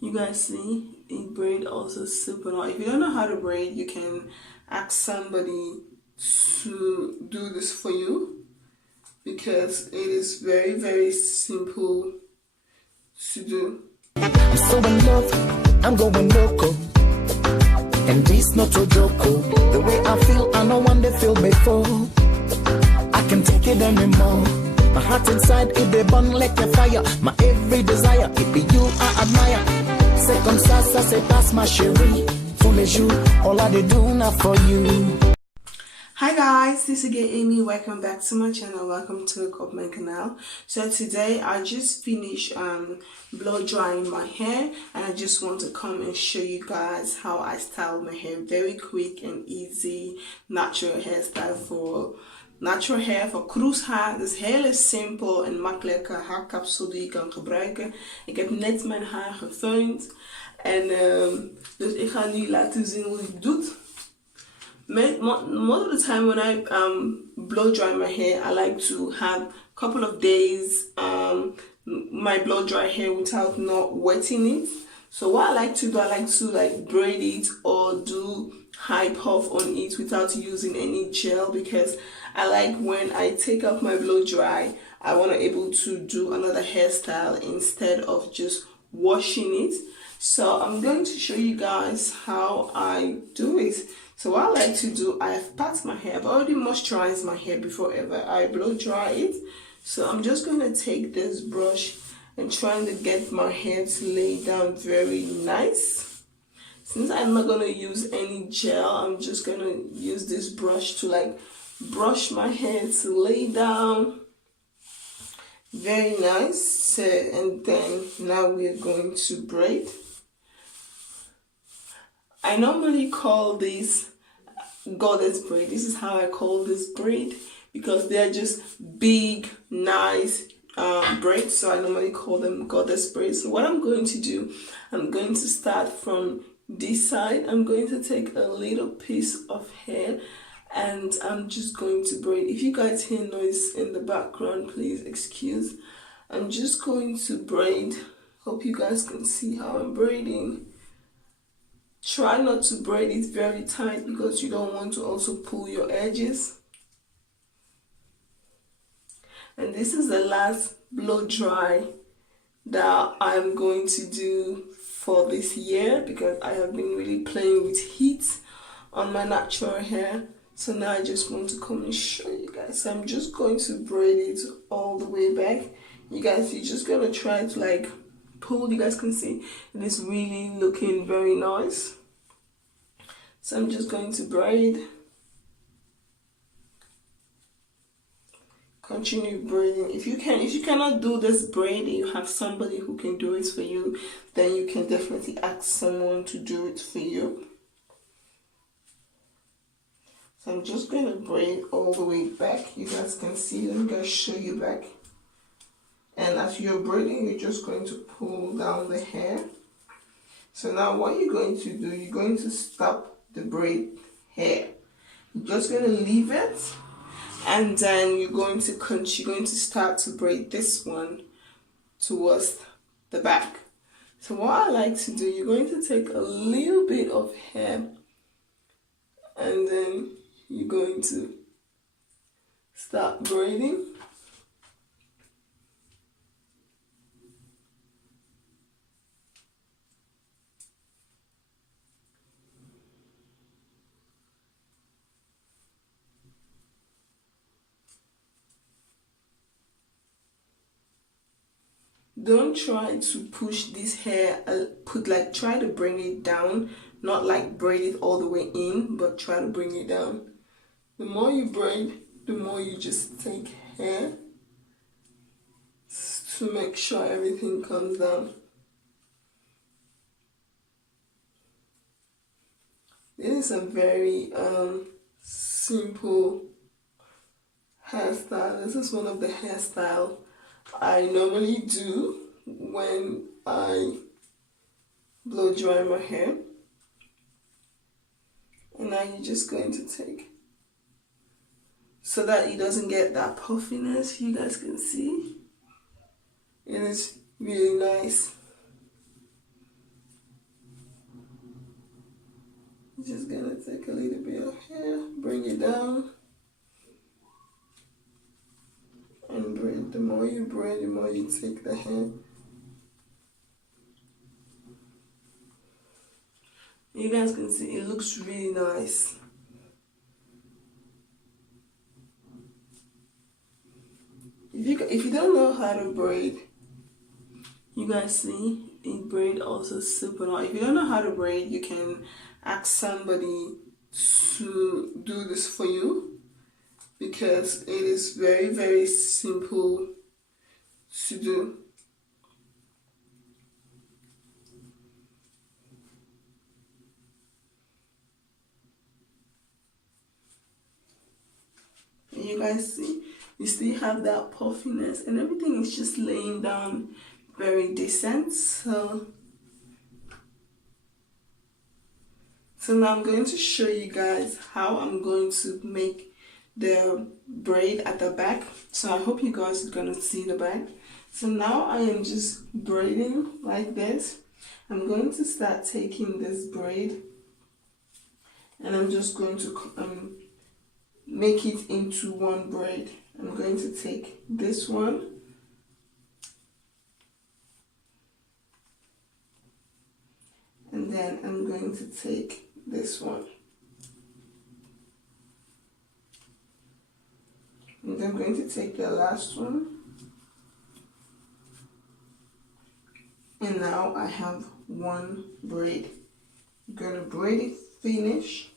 You guys see, it braid also super nice. If you don't know how to braid, you can ask somebody to do this for you, because it is very, very simple to do. I'm so in love, I'm going loco, and this not a joke. The way I feel, I know one they feel before. I can't take it anymore. My heart inside, it they burn like a fire. My every desire, it be you I admire. C'est comme ça, ça se passe ma chérie. Tous les jours, all I do now for you. Hi guys, this is again Amy. Welcome back to my channel. Welcome to my canal. So today I just finished blow drying my hair, and I just want to come and show you guys how I style my hair. Very quick and easy natural hairstyle for natural hair, voor kroeshaar. Dus heel simpel en makkelijke haarkapsel die je kan gebruiken. Ik heb net mijn haar gefeund en dus ik ga nu laten zien hoe ik het doe. Most of the time when I blow dry my hair, I like to have a couple of days my blow dry hair without not wetting it. So what I like to do, I like to braid it or do high puff on it without using any gel, because I like when I take off my blow dry, I want to able to do another hairstyle instead of just washing it. So I'm going to show you guys how I do it. So what I like to do, I have packed my hair. I've already moisturized my hair before ever I blow dry it. So I'm just going to take this brush and trying to get my hair to lay down very nice. Since I'm not going to use any gel, I'm just going to use this brush to brush my hair to lay down very nice. So, and then now we are going to braid. I normally call this goddess braid. This is how I call this braid, because they're just big, nice braids. So I normally call them goddess braids. So what I'm going to do, I'm going to start from this side. I'm going to take a little piece of hair and I'm just going to braid. If you guys hear noise in the background, please excuse. I'm just going to braid. Hope you guys can see how I'm braiding. Try not to braid it very tight because you don't want to also pull your edges. And this is the last blow dry that I'm going to do for this year, because I have been really playing with heat on my natural hair. So now I just want to come and show you guys. So I'm just going to braid it all the way back. You guys, you're just going to try to pull. You guys can see it is really looking very nice. So I'm just going to braid. Continue braiding. If you cannot do this braid, you have somebody who can do it for you, then you can definitely ask someone to do it for you. So I'm just going to braid all the way back. You guys can see. Let me just show you back. And as you're braiding, you're just going to pull down the hair. So now what you're going to do, you're going to stop the braid hair. You're just going to leave it, and then you're going to start to braid this one towards the back. So what I like to do, you're going to take a little bit of hair and then you're going to start braiding. Don't try to push this hair, try to bring it down, not braid it all the way in, but try to bring it down. The more you braid, the more you just take hair to make sure everything comes down. This is a very simple hairstyle. This is one of the hairstyles I normally do when I blow dry my hair. And now you're just going to take, so that it doesn't get that puffiness. You guys can see it is really nice. Just gonna take a little bit of hair, bring it down, and braid. The more you braid, the more you take the hair. You guys can see it looks really nice. If you don't know how to braid, you guys see it braid also super nice. If you don't know how to braid, you can ask somebody to do this for you, because it is very, very simple to do. And you guys see, you still have that puffiness and everything is just laying down very decent. So now I'm going to show you guys how I'm going to make the braid at the back. So I hope you guys are going to see the back. So now I am just braiding like this. I'm going to start taking this braid and I'm just going to make it into one braid. I'm going to take this one and then I'm going to take this one, and I'm going to take the last one, and now I have one braid. I'm going to braid it finish.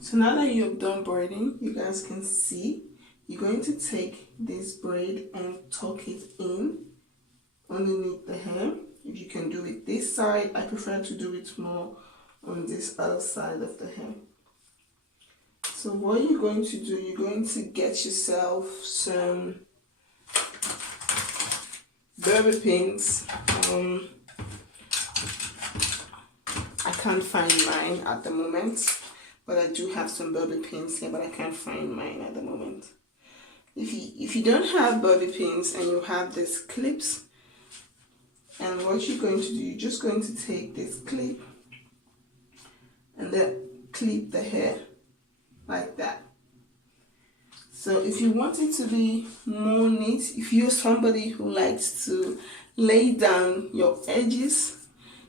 So now that you've done braiding, you guys can see, you're going to take this braid and tuck it in underneath the hair. If you can do it this side, I prefer to do it more on this other side of the hair. So what you're going to do, you're going to get yourself some bobby pins. I can't find mine at the moment, but I do have some bobby pins here, but I can't find mine at the moment. If you don't have bobby pins and you have these clips, and what you're going to do, you're just going to take this clip and then clip the hair like that. So if you want it to be more neat, if you're somebody who likes to lay down your edges,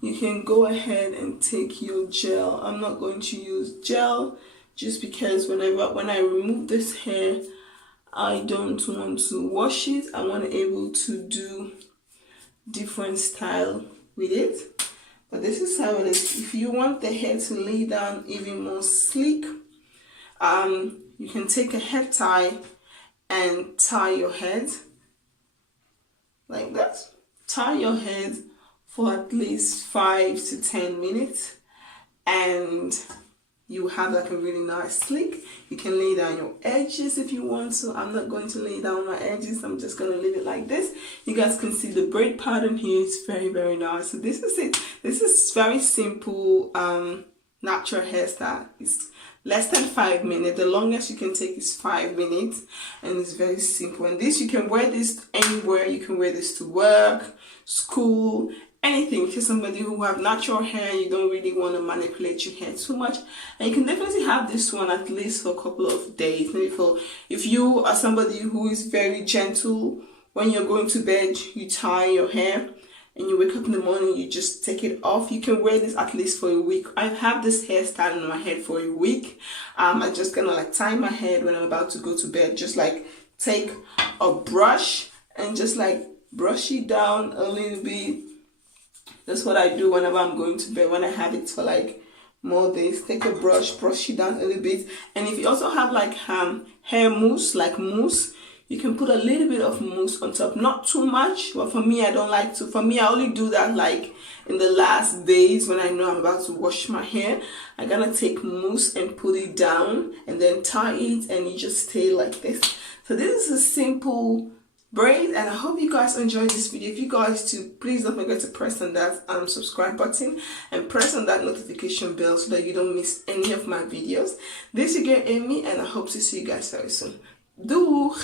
you can go ahead and take your gel. I'm not going to use gel just because when I remove this hair, I don't want to wash it. I want to be able to do different style with it. But this is how it is. If you want the hair to lay down even more sleek, you can take a head tie and tie your head like that. Tie your head for at least 5 to 10 minutes and you have like a really nice sleek. You can lay down your edges if you want to. I'm not going to lay down my edges. I'm just going to leave it like this. You guys can see the braid pattern here is very, very nice. So this is it. This is very simple natural hairstyle. It's less than 5 minutes. The longest you can take is 5 minutes, and it's very simple. And this, you can wear this anywhere. You can wear this to work, school, anything. If you're somebody who have natural hair, you don't really want to manipulate your hair too much, and you can definitely have this one at least for a couple of days. Maybe for if you are somebody who is very gentle, when you're going to bed, you tie your hair and you wake up in the morning, you just take it off. You can wear this at least for a week. I have this hairstyle in my head for a week. I'm just gonna like tie my head when I'm about to go to bed. Just like take a brush and just like brush it down a little bit. That's what I do whenever I'm going to bed, when I have it for like more days. Take a brush, brush it down a little bit. And if you also have like hair mousse, like mousse, you can put a little bit of mousse on top, not too much. But for me, I don't like to. For me, I only do that like in the last days when I know I'm about to wash my hair. I'm gonna take mousse and put it down and then tie it, and you just stay like this. So this is a simple braids, and I hope you guys enjoyed this video. If you guys do, please don't forget to press on that subscribe button and press on that notification bell so that you don't miss any of my videos. This is your girl Amy, and I hope to see you guys very soon. Doeg!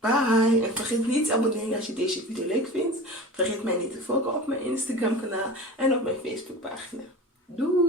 Bye! En vergeet niet te abonneren als je deze video leuk vindt. Vergeet mij niet te volgen op mijn Instagram kanaal en op mijn Facebook pagina. Doei!